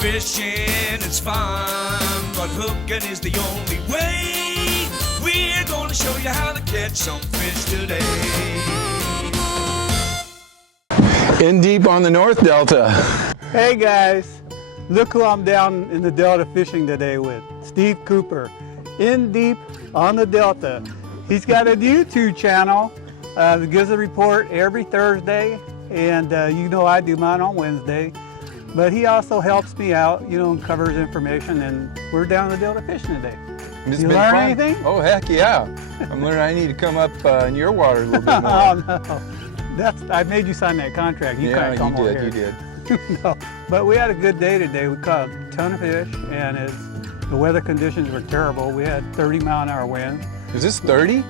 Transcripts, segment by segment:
Fishing is fun, but hooking is the only way. We're gonna show you how to catch some fish today. In deep on the North Delta. Hey guys, look who I'm down in the Delta fishing today with. Steve Cooper, in deep on the Delta. He's got a YouTube channel that gives a report every Thursday, and you know I do mine on Wednesday. But he also helps me out, you know, and covers information, and we're down the Delta fishing today. It's You been learn fun. anything? Oh, heck yeah. I'm learning I need to come up in your water a little bit more. Oh no, I made you sign that contract. You can't come over here. You did. No, but we had a good day today. We caught a ton of fish, and the weather conditions were terrible. We had 30-mile-an-hour winds. Is this 30?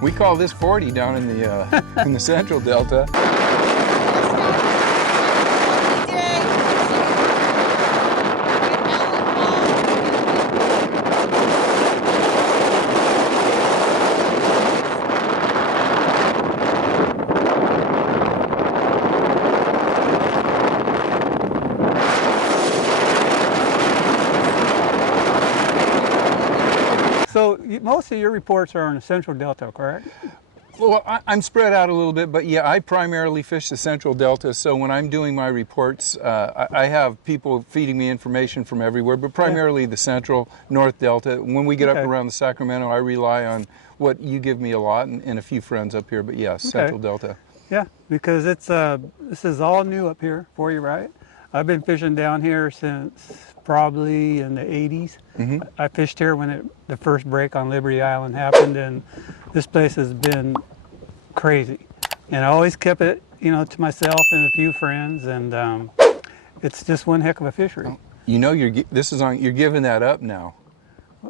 We call this 40 down in the in the Central Delta. So most of your reports are in the Central Delta, correct? Well, I'm spread out a little bit, but yeah, I primarily fish the Central Delta. So when I'm doing my reports, I have people feeding me information from everywhere, but primarily the Central, North Delta. When we get up around the Sacramento, I rely on what you give me a lot and a few friends up here, but yes, Central Delta. Yeah, because it's this is all new up here for you, right? I've been fishing down here since probably in the 80s. I fished here when the first break on Liberty Island happened, and this place has been crazy. And I always kept it, you know, to myself and a few friends, and it's just one heck of a fishery. You know, you're giving that up now.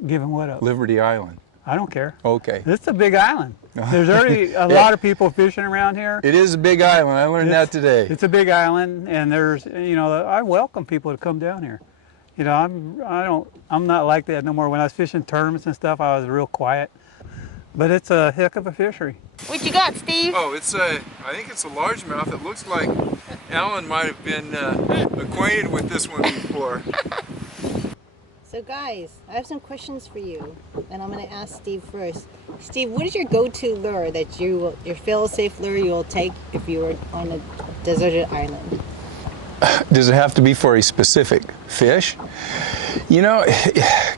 Giving what up? Liberty Island. I don't care. Okay. It's a big island. There's already a lot of people fishing around here. It is a big island. I learned that today. It's a big island, and there's, you know, I welcome people to come down here. You know, I'm not like that no more. When I was fishing tournaments and stuff, I was real quiet. But it's a heck of a fishery. What you got, Steve? Oh, I think it's a largemouth. It looks like Alan might have been acquainted with this one before. So guys, I have some questions for you, and I'm going to ask Steve first. Steve, what is your go-to lure that your fail-safe lure you will take if you were on a deserted island? Does it have to be for a specific fish? You know,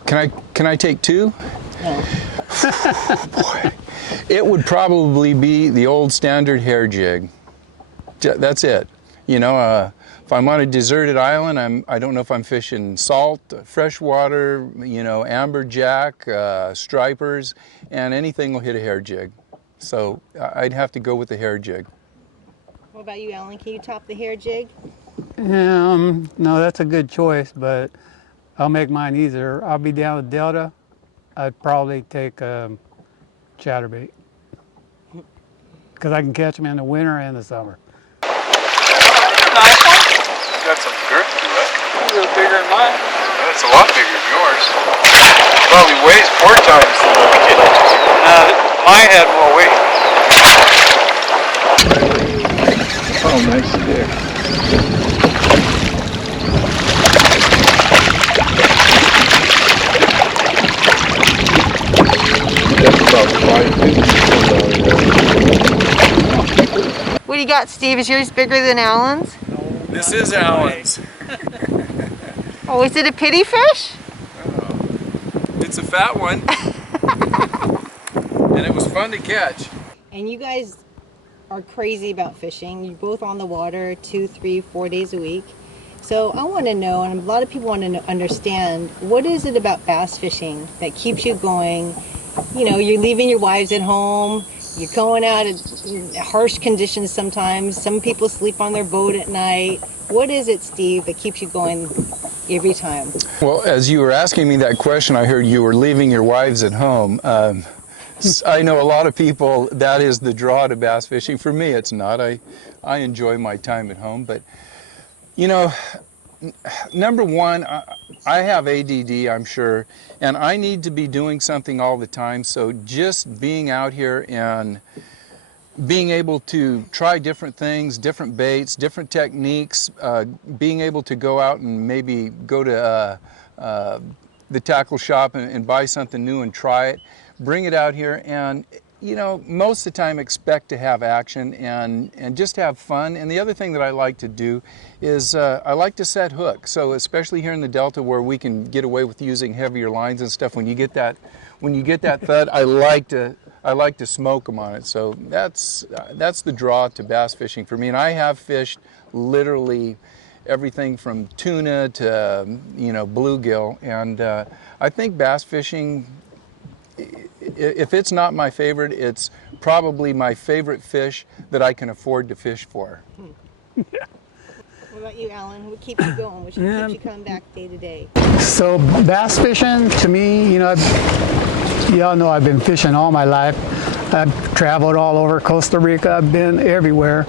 can I take two? No. Boy, it would probably be the old standard hair jig. That's it. You know, if I'm on a deserted island, I don't know if I'm fishing salt, freshwater, you know, amberjack, stripers, and anything will hit a hair jig. So I'd have to go with the hair jig. What about you, Alan? Can you top the hair jig? No, that's a good choice, but I'll make mine easier. I'll be down the Delta. I'd probably take chatterbait because I can catch them in the winter and the summer. Got some girth to it. A little bigger than mine. That's a lot bigger than yours. Probably weighs 4 times the Mine had more weight. Oh, nice there. That's about What do you got, Steve? Is yours bigger than Alan's? This is Alan's. Oh, is it a pity fish? It's a fat one. And it was fun to catch. And you guys are crazy about fishing. You're both on the water 2, 3, 4 days a week. So I want to know, and a lot of people want to understand, what is it about bass fishing that keeps you going? You know, you're leaving your wives at home, you're going out in harsh conditions sometimes. Some people sleep on their boat at night. What is it, Steve, that keeps you going every time? Well, as you were asking me that question, I heard you were leaving your wives at home. I know a lot of people, that is the draw to bass fishing. For me, it's not. I enjoy my time at home, but you know, number one, I have ADD, I'm sure, and I need to be doing something all the time. So just being out here and being able to try different things, different baits, different techniques, being able to go out and maybe go to the tackle shop and buy something new and try it, bring it out here, and most of the time expect to have action and just have fun. And the other thing that I like to do is I like to set hooks. So especially here in the Delta where we can get away with using heavier lines and stuff, when you get that thud, I like to smoke them on it. So that's the draw to bass fishing for me. And I have fished literally everything from tuna to bluegill, and I think bass fishing, if it's not my favorite, it's probably my favorite fish that I can afford to fish for. What about you, Alan? What keeps you going? What keeps you coming back day to day? So bass fishing, to me, y'all know I've been fishing all my life. I've traveled all over Costa Rica. I've been everywhere,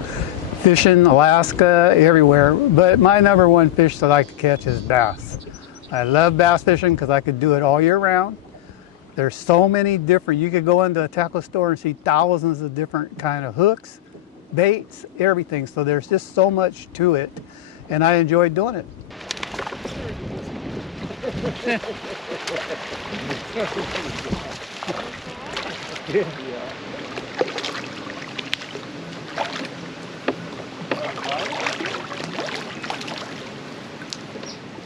fishing Alaska, everywhere. But my number one fish that I like to catch is bass. I love bass fishing because I could do it all year round. There's so many different, you could go into a tackle store and see thousands of different kind of hooks, baits, everything. So there's just so much to it, and I enjoy doing it.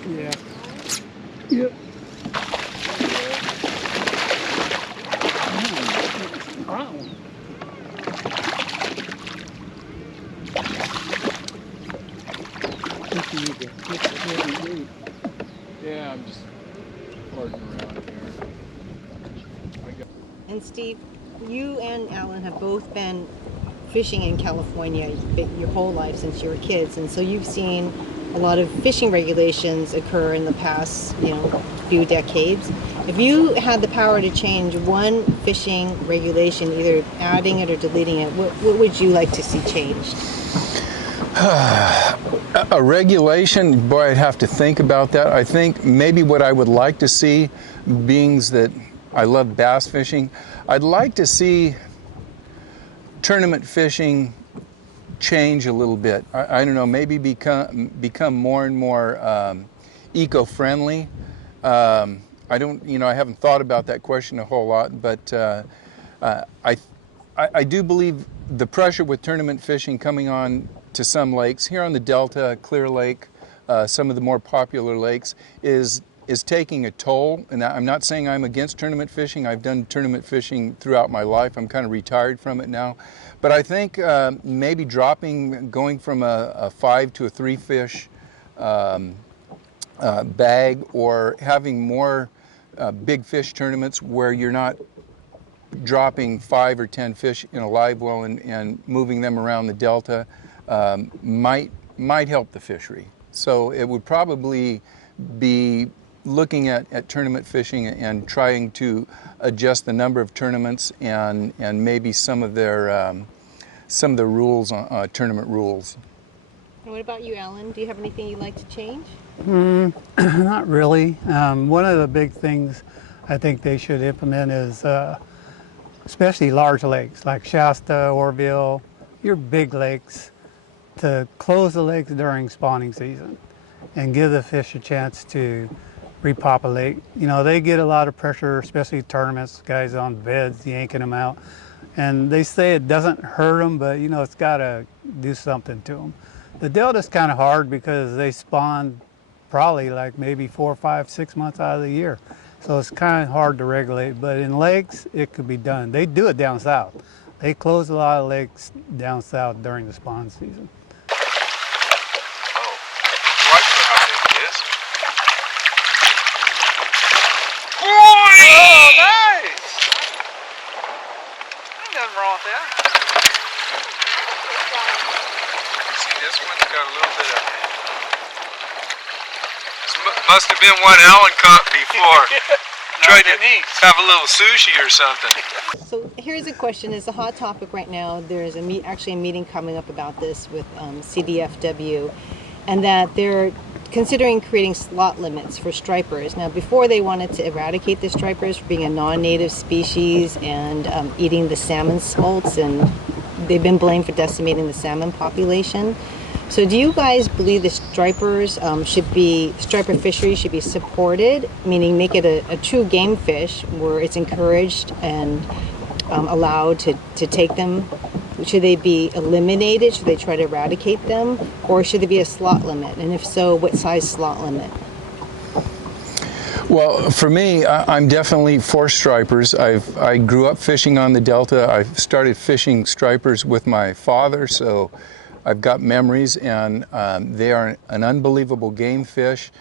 Yeah. Yep. Yeah, I'm just farting around here. And Steve, you and Alan have both been fishing in California your whole life since you were kids, and so you've seen a lot of fishing regulations occur in the past, few decades. If you had the power to change one fishing regulation, either adding it or deleting it, what would you like to see changed? A regulation, boy, I'd have to think about that. I think maybe what I would like to see, being that I love bass fishing, I'd like to see tournament fishing change a little bit. I don't know, maybe become more and more eco-friendly. I haven't thought about that question a whole lot, but I do believe the pressure with tournament fishing coming on to some lakes here on the Delta, Clear Lake, some of the more popular lakes, is taking a toll. And I'm not saying I'm against tournament fishing. I've done tournament fishing throughout my life. I'm kind of retired from it now. But I think maybe going from a 5 to a 3 fish bag, or having more big fish tournaments where you're not dropping 5 or 10 fish in a live well and moving them around the Delta, might help the fishery. So it would probably be looking at tournament fishing and trying to adjust the number of tournaments and maybe some of the rules, tournament rules. And what about you, Alan? Do you have anything you'd like to change? Not really. One of the big things I think they should implement is, especially large lakes like Shasta, Orville, your big lakes, to close the lakes during spawning season and give the fish a chance to repopulate. They get a lot of pressure, especially tournaments, guys on beds yanking them out. And they say it doesn't hurt them, but it's got to do something to them. The Delta's kind of hard because they spawn probably like maybe 4, 5, 6 months out of the year. So it's kind of hard to regulate, but in lakes, it could be done. They do it down south. They close a lot of lakes down south during the spawn season. Oh, nice! Ain't nothing wrong with that. You see this one's got a little bit of... This must have been one Alan caught before. Tried to have a little sushi or something. So here's a question. It's a hot topic right now. There's actually a meeting coming up about this with CDFW, and that they're considering creating slot limits for stripers. Now, before they wanted to eradicate the stripers for being a non-native species and eating the salmon smolts and they've been blamed for decimating the salmon population. So do you guys believe the stripers striper fishery should be supported, meaning make it a true game fish where it's encouraged and allowed to take them? Should they be eliminated? Should they try to eradicate them? Or should there be a slot limit? And if so, what size slot limit? Well, for me, I'm definitely for stripers. I grew up fishing on the Delta. I started fishing stripers with my father, so I've got memories, and they are an unbelievable game fish.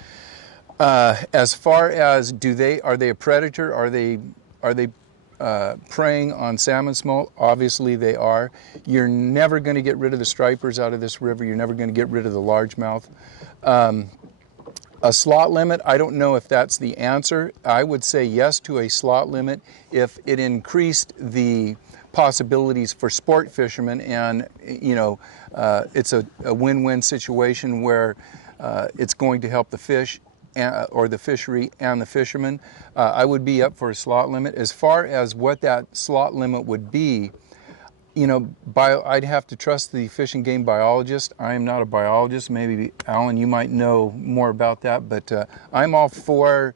As far as are they a predator? Are they preying on salmon smolt? Obviously they are. You're never going to get rid of the stripers out of this river. You're never going to get rid of the largemouth. A slot limit, I don't know if that's the answer. I would say yes to a slot limit if it increased the possibilities for sport fishermen, and it's a win-win situation where it's going to help the fish or the fishery and the fishermen. I would be up for a slot limit. As far as what that slot limit would be, I'd have to trust the fish and game biologist. I am not a biologist. Maybe, Alan, you might know more about that, but I'm all for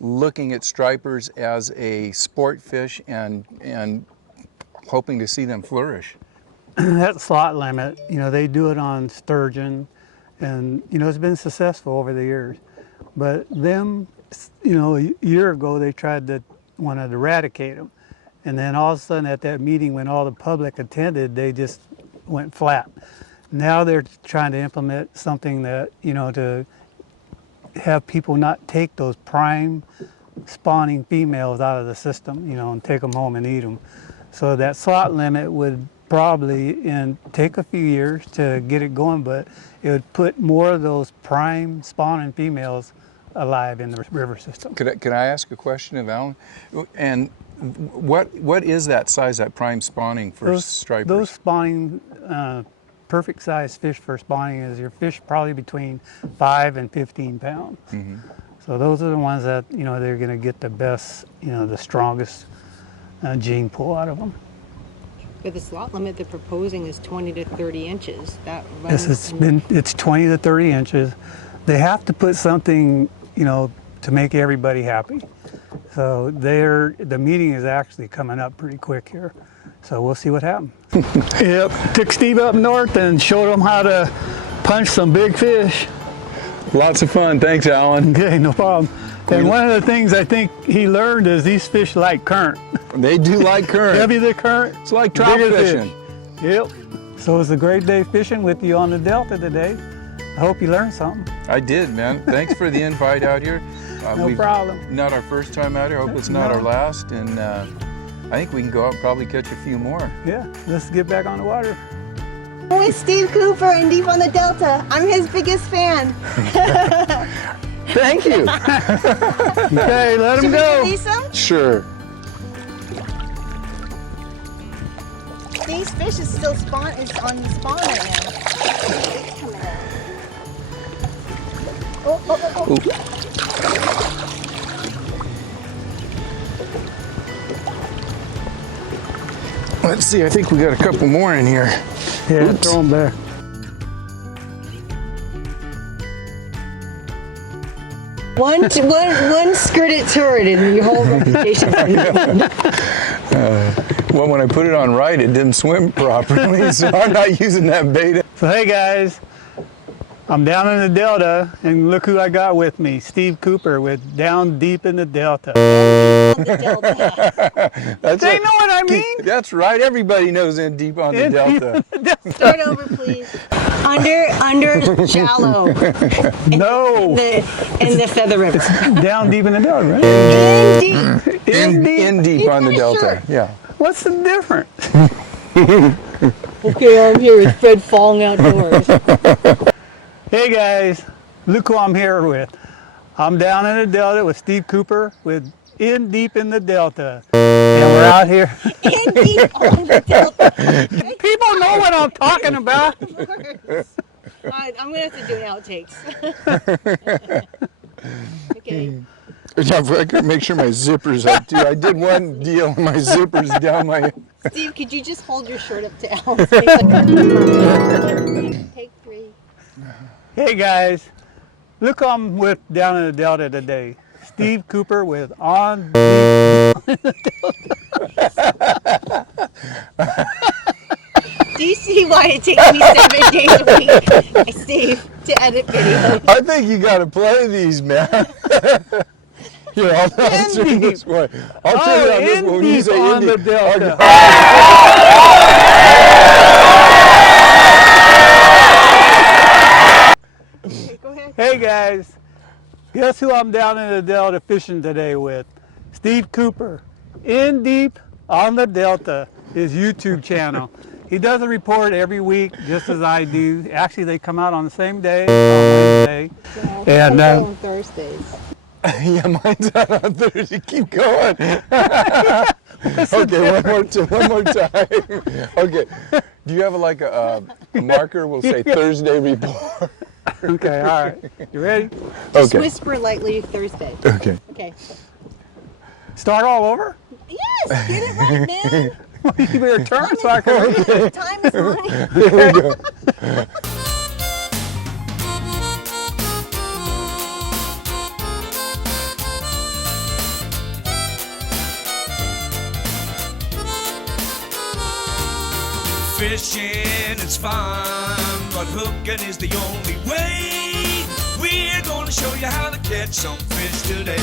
looking at stripers as a sport fish and hoping to see them flourish. That slot limit, they do it on sturgeon, and it's been successful over the years. But them, a year ago they wanted to eradicate them. And then all of a sudden at that meeting when all the public attended, they just went flat. Now they're trying to implement something that, to have people not take those prime spawning females out of the system, and take them home and eat them. So that slot limit would probably take a few years to get it going, but it would put more of those prime spawning females alive in the river system. Could I ask a question of Alan? And what is that size, that prime spawning for stripers? Those spawning, perfect size fish for spawning is your fish probably between 5 and 15 pounds. Mm-hmm. So those are the ones that, they're going to get the best, the strongest gene pool out of them. But the slot limit they're proposing is 20 to 30 inches. That runs it's 20 to 30 inches. They have to put something, to make everybody happy. So the meeting is actually coming up pretty quick here. So we'll see what happens. Yep, took Steve up north and showed him how to punch some big fish. Lots of fun. Thanks, Alan. Okay, no problem. And one of the things I think he learned is these fish like current. They do like current. Heavy the current. It's like trout fishing. Yep. So it's a great day fishing with you on the Delta today. I hope you learned something. I did, man. Thanks for the invite out here. No problem. Not our first time out here. Hope it's not our last. And I think we can go out and probably catch a few more. Yeah, let's get back on the water. I'm with Steve Cooper and Deep on the Delta. I'm his biggest fan. Thank you. Okay, let him go. Release him? Sure. These fish is still on spawn right now. Coming out. Oh. Let's see, I think we got a couple more in here. Yeah, throw them there. One skirted turret and your whole reputation. Well, when I put it on right, it didn't swim properly, so I'm not using that bait. So hey guys, I'm down in the Delta, and look who I got with me, Steve Cooper with Down Deep in the Delta. That's They know what I mean? That's right, everybody knows in deep on the Delta. Start over, please. Under shallow. No. In the Feather River. Down deep in the Delta, right? In deep on the Delta, yeah. What's the difference? Okay, I'm here with Fred Fong Outdoors. Hey guys, look who I'm here with. I'm down in the Delta with Steve Cooper with In Deep in the Delta. And we're out here. In deep on the Delta. People know what I'm talking about. All right, I'm going to have to do an outtakes. Okay. I gotta make sure my zipper's up too. I did one deal and my zipper's down my Steve, could you just hold your shirt up to Alan's face? Take 3. Hey guys, look who I'm with down in the Delta today. Steve Cooper with On Do you see why it takes me 7 days a week, Steve, to edit videos? I think you got to play these, man. Here, I'll turn it this way. I'll turn it on this one when you say on the Indy. Delta. Okay, go ahead. Hey guys, guess who I'm down in the Delta fishing today with? Steve Cooper, In Deep on the Delta, his YouTube channel. He does a report every week, just as I do. Actually, they come out on the same day, on Wednesday. And on Thursdays. Yeah, mine's out on Thursday. Keep going. Okay, one more time. Okay. Do you have like a marker? We'll say Thursday report. Okay, all right. You ready? Just Okay. whisper lightly Thursday. Okay. Okay. Start all over? Yes, get it right, man. You better turn so I can read it. Time is money. Here we go. Fishing is fun, but hooking is the only way. We're gonna show you how to catch some fish today.